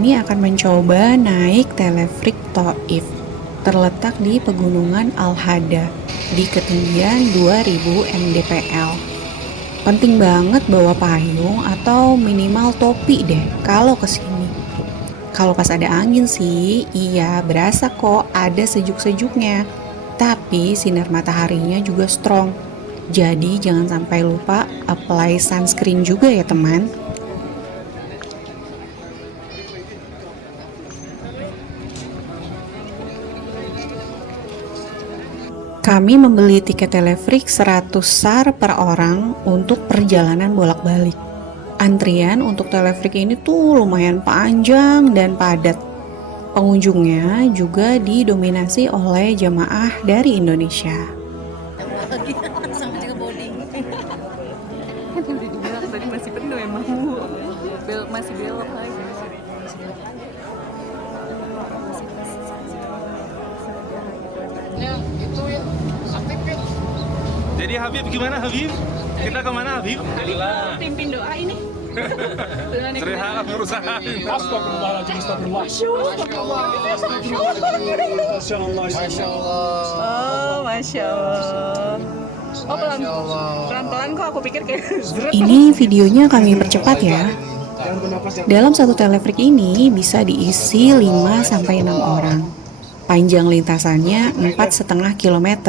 kami akan mencoba naik telefrik Thaif, terletak di Pegunungan Al-Hada di ketinggian 2000 mdpl. Penting banget bawa payung atau minimal topi deh kalau kesini. Kalau pas ada angin sih, iya berasa kok ada sejuk-sejuknya. Tapi sinar mataharinya juga strong. Jadi jangan sampai lupa apply sunscreen juga ya teman. Kami membeli tiket telefrik 100 SAR per orang untuk perjalanan bolak-balik. Antrian untuk telefrik ini tuh lumayan panjang dan padat. Pengunjungnya juga didominasi oleh jamaah dari Indonesia. Sama juga boarding. Kan udah dibilang tadi masih penuh emang Bu. Masih belok lagi. Itu ya aktifin. Jadi Habib gimana Habib? Kita kemana Habib? Pimpin doa ini. Terlihat perusahaan. Astagfirullahaladzim, astagfirullah. Masya Allah. Oh, Masya Allah. Oh, pelan-pelan kok aku pikir kayak Ini videonya kami percepat ya. Dalam satu telefrik ini bisa diisi 5-6 orang. Panjang lintasannya 4,5 km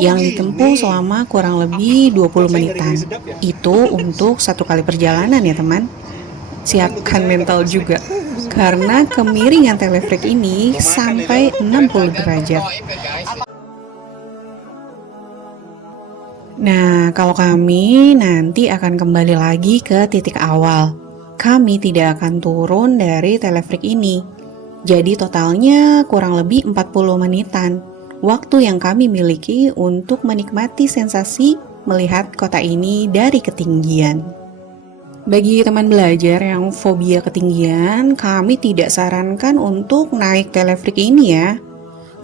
yang ditempuh selama kurang lebih 20 menitan. Itu untuk satu kali perjalanan ya teman. Siapkan mental juga, karena kemiringan telefrik ini sampai 60 derajat. Nah, kalau kami nanti akan kembali lagi ke titik awal. Kami tidak akan turun dari telefrik ini. Jadi totalnya kurang lebih 40 menitan. Waktu yang kami miliki untuk menikmati sensasi melihat kota ini dari ketinggian. Bagi teman belajar yang fobia ketinggian, kami tidak sarankan untuk naik telefrik ini ya.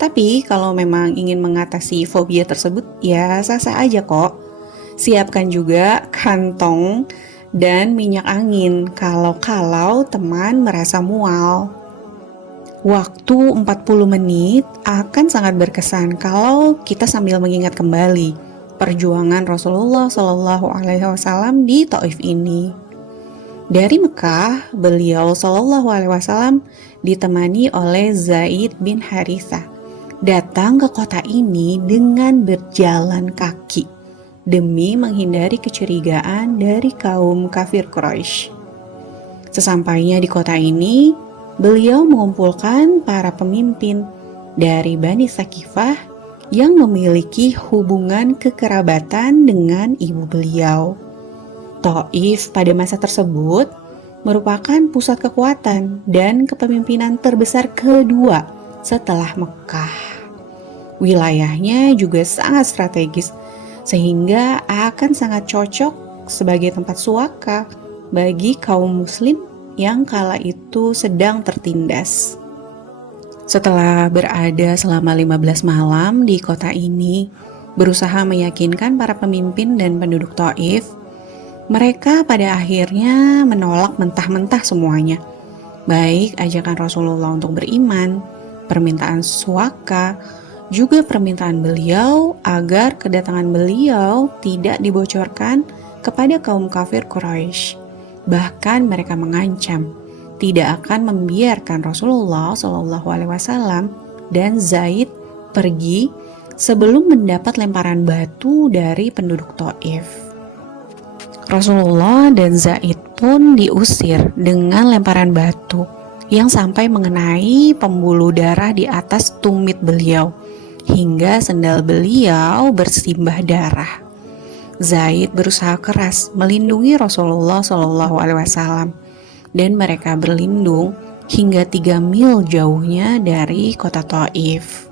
Tapi kalau memang ingin mengatasi fobia tersebut, ya sah-sah aja kok. Siapkan juga kantong dan minyak angin kalau teman merasa mual. Waktu 40 menit akan sangat berkesan kalau kita sambil mengingat kembali perjuangan Rasulullah Shallallahu Alaihi Wasallam di Thaif ini. Dari Mekah, beliau Shallallahu Alaihi Wasallam ditemani oleh Zaid bin Harithah datang ke kota ini dengan berjalan kaki demi menghindari kecurigaan dari kaum kafir Quraisy. Sesampainya di kota ini, beliau mengumpulkan para pemimpin dari Bani Thaqifah yang memiliki hubungan kekerabatan dengan ibu beliau. Thaif pada masa tersebut merupakan pusat kekuatan dan kepemimpinan terbesar kedua setelah Mekah. Wilayahnya juga sangat strategis, sehingga akan sangat cocok sebagai tempat suaka bagi kaum muslim yang kala itu sedang tertindas. Setelah berada selama 15 malam di kota ini, berusaha meyakinkan para pemimpin dan penduduk Thaif, mereka pada akhirnya menolak mentah-mentah semuanya. Baik ajakan Rasulullah untuk beriman, permintaan suaka, juga permintaan beliau agar kedatangan beliau tidak dibocorkan kepada kaum kafir Quraisy. Bahkan mereka mengancam tidak akan membiarkan Rasulullah Shallallahu Alaihi Wasallam dan Zaid pergi sebelum mendapat lemparan batu dari penduduk Thaif. Rasulullah dan Zaid pun diusir dengan lemparan batu yang sampai mengenai pembuluh darah di atas tumit beliau hingga sendal beliau bersimbah darah. Zaid berusaha keras melindungi Rasulullah Shallallahu Alaihi Wasallam dan mereka berlindung hingga 3 mil jauhnya dari kota Thaif.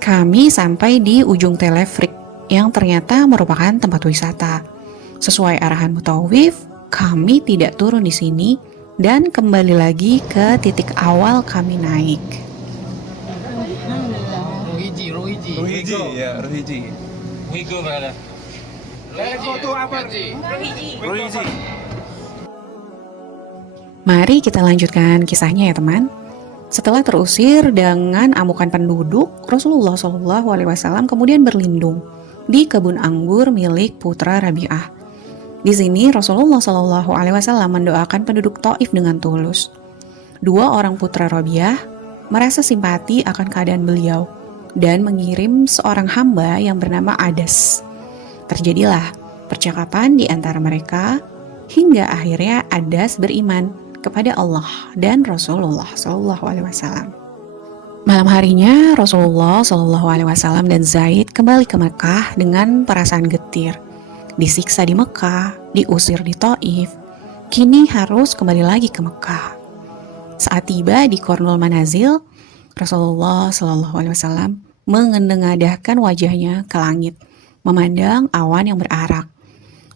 Kami sampai di ujung telefrik yang ternyata merupakan tempat wisata. Sesuai arahan Mutawif, kami tidak turun di sini dan kembali lagi ke titik awal kami naik. Ruhiji ya, Ruhiji. Higo berada. Lego tuh apa? Ruhiji. Mari kita lanjutkan kisahnya ya teman. Setelah terusir dengan amukan penduduk, Rasulullah SAW kemudian berlindung di kebun anggur milik putra Rabi'ah. Di sini Rasulullah SAW mendoakan penduduk Taif dengan tulus. Dua orang putra Rabi'ah merasa simpati akan keadaan beliau dan mengirim seorang hamba yang bernama Adas. Terjadilah percakapan di antara mereka hingga akhirnya Adas beriman kepada Allah dan Rasulullah SAW. Malam harinya Rasulullah SAW dan Zaid kembali ke Mekah dengan perasaan getir. Disiksa di Mekah, diusir di Taif, kini harus kembali lagi ke Mekah. Saat tiba di Qarnul Manazil, Rasulullah SAW mengenengadahkan wajahnya ke langit, memandang awan yang berarak.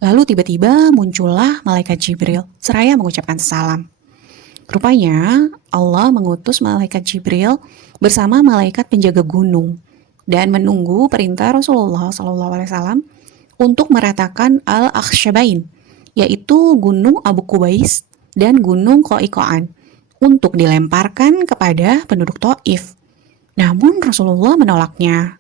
Lalu tiba-tiba muncullah malaikat Jibril seraya mengucapkan salam. Rupanya Allah mengutus malaikat Jibril bersama malaikat penjaga gunung dan menunggu perintah Rasulullah SAW untuk meratakan Al-Akhsyabain, yaitu gunung Abu Qubais dan gunung Qa'iqan, untuk dilemparkan kepada penduduk Taif. Namun Rasulullah menolaknya.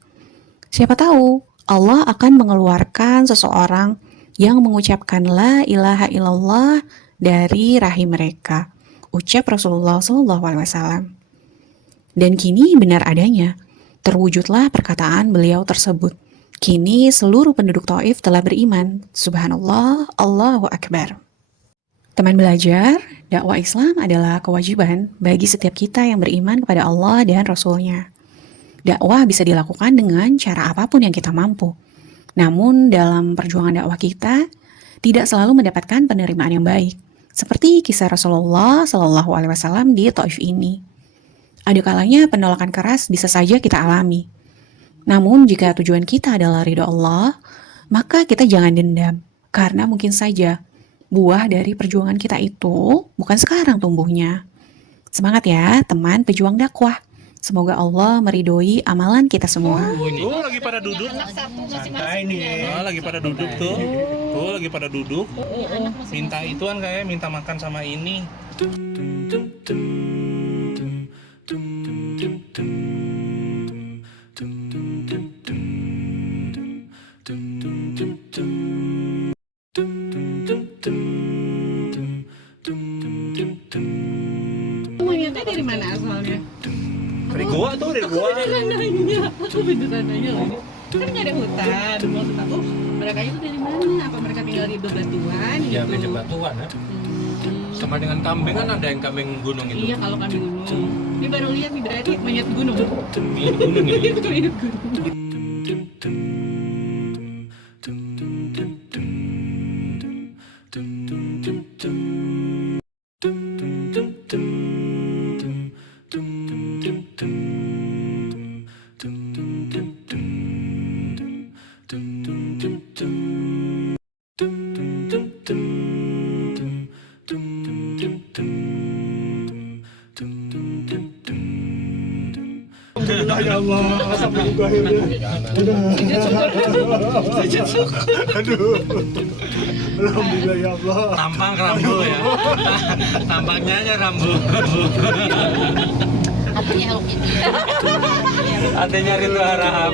Siapa tahu Allah akan mengeluarkan seseorang yang mengucapkan la ilaha illallah dari rahim mereka, ucap Rasulullah SAW. Dan kini benar adanya, terwujudlah perkataan beliau tersebut. Kini seluruh penduduk Taif telah beriman. Subhanallah, Allahu Akbar. Teman belajar, dakwah Islam adalah kewajiban bagi setiap kita yang beriman kepada Allah dan Rasul-Nya. Dakwah bisa dilakukan dengan cara apapun yang kita mampu. Namun dalam perjuangan dakwah kita, tidak selalu mendapatkan penerimaan yang baik. Seperti kisah Rasulullah SAW di Taif ini. Ada kalanya penolakan keras bisa saja kita alami. Namun jika tujuan kita adalah ridho Allah, maka kita jangan dendam. Karena mungkin saja buah dari perjuangan kita itu bukan sekarang tumbuhnya. Semangat ya teman pejuang dakwah. Semoga Allah meridhoi amalan kita semua. Tuh lagi pada duduk. Santai nih. Oh, lagi pada duduk tuh. Tuh lagi pada duduk. Minta ituan kayak minta makan sama ini. Monyetnya dari mana asalnya? Dari gua tuh, dari gua. Aku beneran nanya lagi. Kan nggak ada hutan. Maksud aku, mereka itu dari mana? Apa mereka tinggal di bebatuan gitu? Ya beda batuan ya. Sama dengan kambing kan ada yang kambing gunung itu. Iya, kalau kami gunung. Ini baru lihat nih, berarti monyet gunung. Ini gunung ini. Itu monyet gunung. Ya Allah, sampai juga akhirnya. Aduh. Alhamdulillah ya Allah. Tampang rambu ya. Tampangnya aja rambu. Hatinya Hello Kitty. Artinya Ridho Harahap.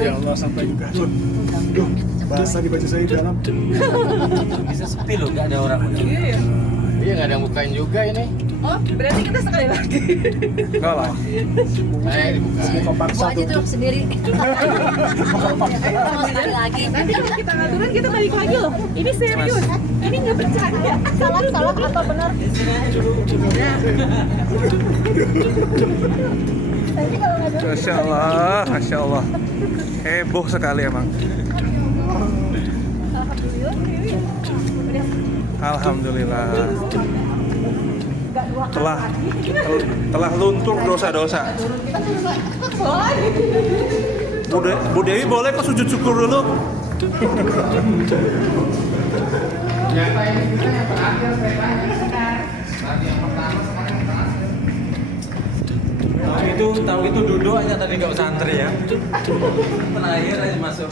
Ya Allah, sampai juga. Aduh, basah di baju saya di dalam. Bisa sepi loh, nggak ada orang. Iya nggak ada yang bukain juga ini. Oh, berarti kita sekali lagi. Enggak lah. Dibukain. Kompak Gua aja satu. tuh sendiri. Mau sekali lagi. Nanti kalau kita ngaturan kita balik lagi loh. Ini serius. Ini nggak bercanda. Salah atau benar? Masya Allah, Masya Allah. Heboh sekali emang. Alhamdulillah. Telah luntur dosa-dosa. Bu Dewi boleh kok sujud syukur dulu? Tahu itu duduk aja tadi nggak usah antri ya. Terakhir aja masuk.